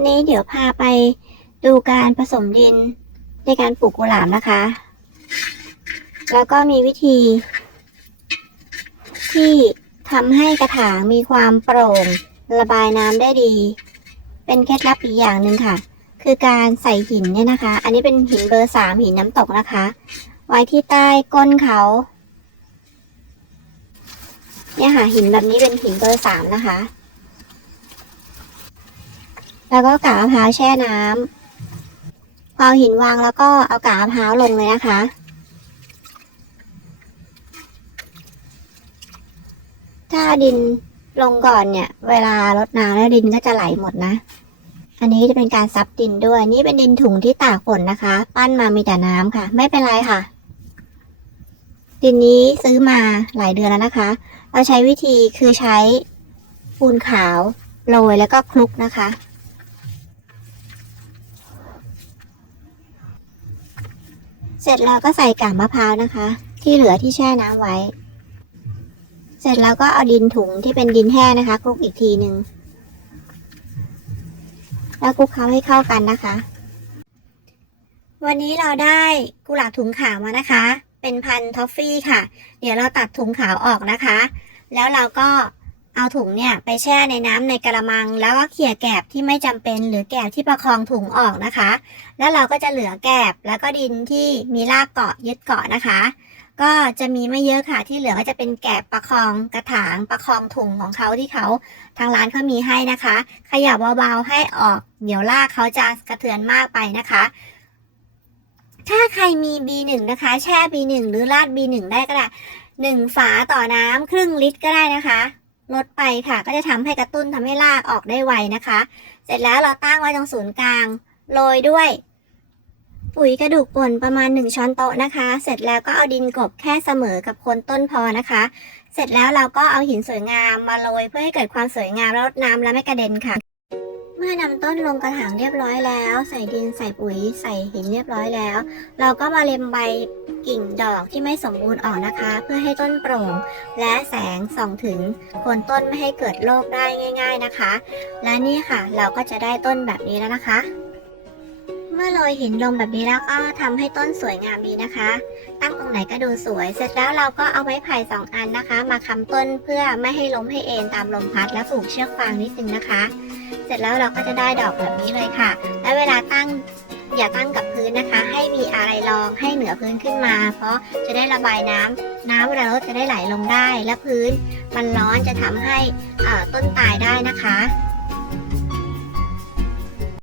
นี่เดี๋ยวพาไปดูการผสมดินในการปลูกกุหลาบนะคะ แล้วก็มีวิธี ที่ทำให้กระถางมีความโปร่งระบายน้ำได้ดี เป็นเคล็ดลับอีกอย่างหนึ่งค่ะ คือการใส่หินเนี่ยนะคะ อันนี้เป็นหินเบอร์สามหินน้ำตกนะคะ ไว้ที่ใต้ก้นเขาเนี่ยค่ะหินแบบนี้เป็นหินเบอร์สามนะคะ แล้วก็กากมะพร้าวแช่น้ำพอเอาหินวางแล้วก็เอากากมะพร้าวลงเลยนะคะ ถ้าดินลงก่อนเนี่ย เวลารดน้ำแล้วดินก็จะไหลหมดนะ อันนี้จะเป็นการซับดินด้วย นี่เป็นดินถุงที่ตากฝนนะคะ ปั้นมามีแต่น้ำค่ะ ไม่เป็นไรค่ะ ดินนี้ซื้อมาหลายเดือนแล้วนะคะ เราใช้วิธีคือใช้ปูนขาวโรยแล้วก็คลุกนะคะ เสร็จแล้วก็ใส่กากมะพร้าวนะคะ ที่เหลือที่แช่น้ำไว้ เสร็จแล้วก็เอาดินถุงที่เป็นดินแห้งนะคะคลุกอีกทีหนึ่งแล้วคลุกเคล้าให้เข้ากันนะคะ วันนี้เราได้กุหลาบถุงขาวมานะคะ เป็นพันธุ์ทอฟฟี่ค่ะ เดี๋ยวเราตัดถุงขาวออกนะคะ แล้วเราก็ เอาถุงเนี่ยไปแช่ในน้ำในกระมัง แล้วก็เขี่ยแกบที่ไม่จำเป็น หรือแกบที่ประคองถุงออกนะคะ แล้วเราก็จะเหลือแกบแล้วก็ดินที่มีรากเกาะยึดเกาะนะคะ ก็จะมีไม่เยอะค่ะที่เหลือก็จะเป็นแกบประคองกระถางประคองถุงของเขาที่เขาทางร้านเขามีให้นะคะขยับเบาๆให้ออกเดี๋ยวรากเขาจะกระเทือนมากไปนะคะถ้าใครมี B1 นะคะ แช่ B1 หรือราด B1 ได้ก็ได้หนึ่งฝาต่อน้ำครึ่งลิตรก็ได้นะคะ ลดไปค่ะ ก็จะทำให้กระตุ้นทำให้ลากออกได้ไวนะคะ เสร็จแล้วเราตั้งไว้ตรงศูนย์กลางโรยด้วย ปุ๋ยกระดูกป่นประมาณ 1 ช้อนโต๊ะนะคะ เสร็จแล้วก็เอาดินกบแค่เสมอกับโคนต้นพอนะคะ เสร็จแล้วเราก็เอาหินสวยงามมาโรยเพื่อให้เกิดความสวยงามแล้วรดน้ำและไม่กระเด็นค่ะ มื่อนำต้นลงกระถางเรียบร้อยแล้ว ใส่ดินใส่ปุ๋ย ใส่หินเรียบร้อยแล้ว เราก็มาเล็มใบกิ่งดอกที่ไม่สมบูรณ์ออกนะคะ เพื่อให้ต้นโปร่ง และแสงส่องถึงโคนต้นไม่ให้เกิดโรคได้ง่าย ๆนะคะ และนี่ค่ะเราก็จะได้ต้นแบบนี้แล้วนะคะ เมื่อโรยหินลงแบบนี้แล้วก็ทำให้ต้นสวยงามดีนะคะ ตั้งตรงไหนก็ดูสวย เสร็จแล้วเราก็เอาไม้ไผ่สองอันนะคะ มาค้ำต้นเพื่อไม่ให้ล้มให้เอ็นตามลมพัดและผูกเชือกฟางนิดนึงนะคะ เสร็จแล้วเราก็จะได้ดอกแบบนี้เลยค่ะ และเวลาตั้งอย่าตั้งกับพื้นนะคะ ให้มีอะไรรองให้เหนือพื้นขึ้นมา เพราะจะได้ระบายน้ำน้ำเวลารดจะได้ไหลลงได้และพื้น มันร้อนจะทำให้ต้นตายได้นะคะ